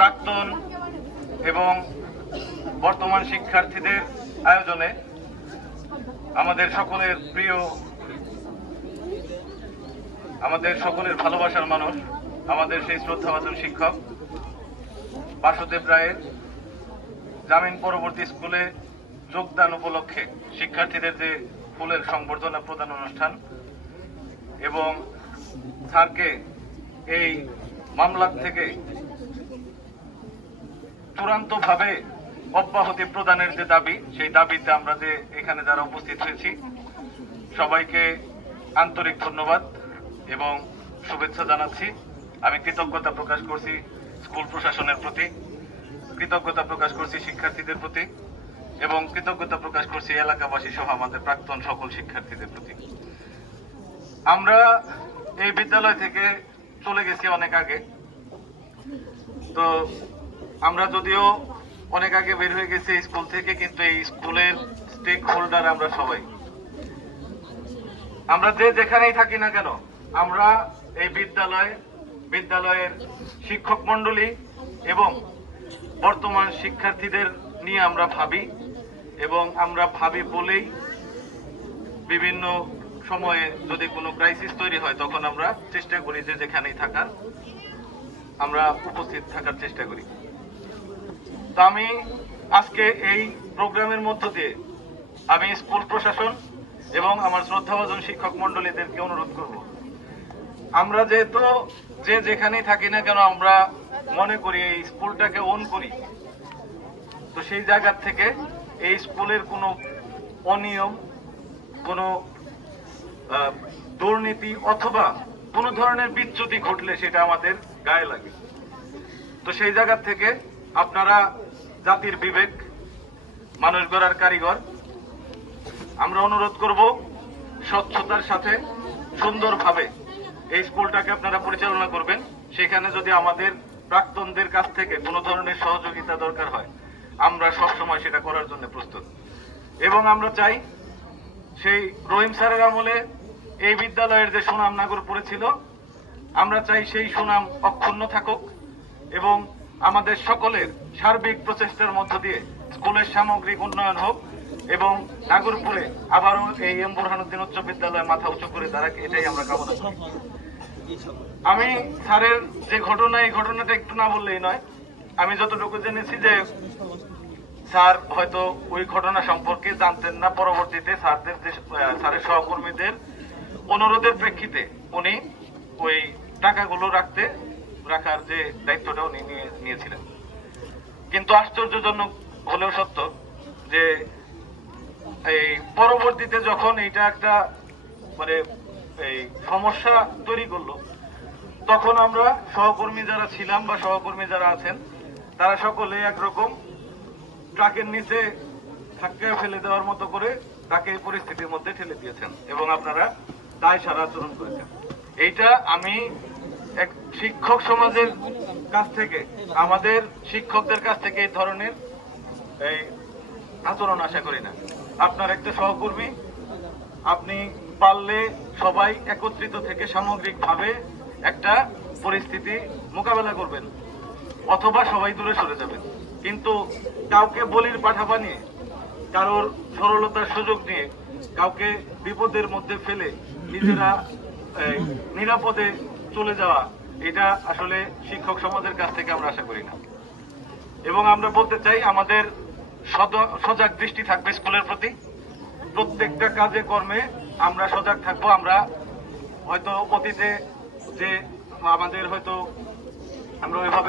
প্রাক্তন এবং বর্তমান শিক্ষার্থীদের আয়োজনে আমাদের সকলের প্রিয়, আমাদের সকলের ভালোবাসার মানুষ, আমাদের সেই শ্রদ্ধাভাজন শিক্ষক বাসুদেব রায়ের জামিন পরবর্তী স্কুলে যোগদান উপলক্ষে শিক্ষার্থীদের যে ফুলের সংবর্ধনা প্রদান অনুষ্ঠান এবং স্যারকে এই মামলা থেকে চূড়ান্তভাবে অব্যাহতি প্রদানের যে দাবি, সেই দাবিতে আমরা যে এখানে যারা উপস্থিত হয়েছি সবাইকে আন্তরিক ধন্যবাদ এবং শুভেচ্ছা জানাচ্ছি। আমি কৃতজ্ঞতা প্রকাশ করছি স্কুল প্রশাসনের প্রতি, কৃতজ্ঞতা প্রকাশ করছি শিক্ষার্থীদের প্রতি এবং কৃতজ্ঞতা প্রকাশ করছি এলাকাবাসী সহ আমাদের প্রাক্তন সকল শিক্ষার্থীদের প্রতি। আমরা এই বিদ্যালয় থেকে চলে গেছি অনেক আগে, তো আমরা যদিও অনেক আগে বের হয়ে গেছি স্কুল থেকে, কিন্তু এই স্কুলের স্টেক হোল্ডার আমরা সবাই। আমরা যে যেখানেই থাকি না কেন, আমরা এই বিদ্যালয়ের শিক্ষক মন্ডলী এবং বর্তমান শিক্ষার্থীদের নিয়ে আমরা ভাবি, এবং আমরা ভাবি বলেই বিভিন্ন সময়ে যদি কোনো ক্রাইসিস তৈরি হয় তখন আমরা চেষ্টা করি যে যেখানেই থাকার আমরা উপস্থিত থাকার চেষ্টা করি। তো আমি আজকে এই প্রোগ্রামের মধ্য দিয়ে আমি স্কুল প্রশাসন এবং আমার শ্রদ্ধাভাজন শিক্ষক মন্ডলীদেরকে অনুরোধ করব, আমরা যেহেতু যে যেখানেই থাকি না কেন আমরা মনে করি এই স্কুলটাকে ওন করি, তো সেই জায়গা থেকে এই স্কুলের কোনো অনিয়ম, কোনো দুর্নীতি অথবা কোনো ধরনের বিচ্যুতি ঘটলে সেটা আমাদের গায়ে লাগে। তো সেই জায়গা থেকে আপনারা জাতির বিবেক, মানুষ গড়ার কারিগর, আমরা অনুরোধ করব স্বচ্ছতার সাথে সুন্দরভাবে এই স্কুলটাকে আপনারা পরিচালনা করবেন। সেখানে যদি আমাদের প্রাক্তনদের কাছ থেকে কোনো ধরনের সহযোগিতা দরকার হয়, আমরা সবসময় সেটা করার জন্য প্রস্তুত। এবং আমরা চাই সেই রহিম স্যারের আমলে এই বিদ্যালয়ের যে সুনাম নাগরপুরে ছিল, আমরা চাই সেই সুনাম অক্ষুণ্ণ থাকুক এবং আমাদের সকলের সার্বিক প্রচেষ্টার মধ্য দিয়ে স্কুলের সামগ্রিক উন্নয়ন হোক এবং নাগরপুরে আবারও এই এম বুরহানুদ্দিন উচ্চ বিদ্যালয় মাথা উঁচু করে দাঁড়াক, এটাই আমরা কামনা করি। আমি স্যারের যে ঘটনা, এই ঘটনাটা একটু না বললেই নয়। আমি যতটুকু জেনেছি যে স্যার হয়তো ওই ঘটনা সম্পর্কে জানতেন না, পরবর্তীতে স্যারের সহকর্মীদের অনুরোধের প্রেক্ষিতে উনি ওই টাকাগুলো রাখার যে দায়িত্বটা উনি নিয়েছিলেন। কিন্তু আশ্চর্যজনক হলেও সত্য যে এই পরবর্তীতে যখন এইটা একটা মানে এই সমস্যা তৈরি করলো, তখন আমরা সহকর্মী যারা ছিলাম বা সহকর্মী যারা আছেন তারা সকলে একরকম ট্রাকের নিচে ধাক্কা ফেলে দেওয়ার মতো করে তাকে এই পরিস্থিতির মধ্যে ঠেলে দিয়েছেন এবং আপনারা দায় সারা আচরণ করেছেন। এইটা আমি এক শিক্ষক সমাজের কাছ থেকে, আমাদের শিক্ষকদের কাছ থেকে এই ধরনের এই আচরণ আশা করি না। আপনার একটা সহকর্মী, আপনি পারলে সবাই একত্রিত থেকে সামগ্রিকভাবে একটা পরিস্থিতি মোকাবেলা করবেন অথবা সবাই দূরে সরে যাবেন, কিন্তু কাউকে বলির পাঠা বানিয়ে, কারোর সরলতার সুযোগ নিয়ে কাউকে বিপদের মধ্যে ফেলে নিজেরা নিরাপদে চলে যাওয়া, এটা আসলে শিক্ষক সমাজের কাছ থেকে আমরা আশা করি না। এবং আমরা বলতে চাই আমাদের সজাগ দৃষ্টি থাকবে স্কুলের প্রতি, প্রত্যেকটা কাজে কর্মে আমরা সজাগ থাকবো। আমরা হয়তো অতীতে যে আমাদের হয়তো আমরা ওইভাবে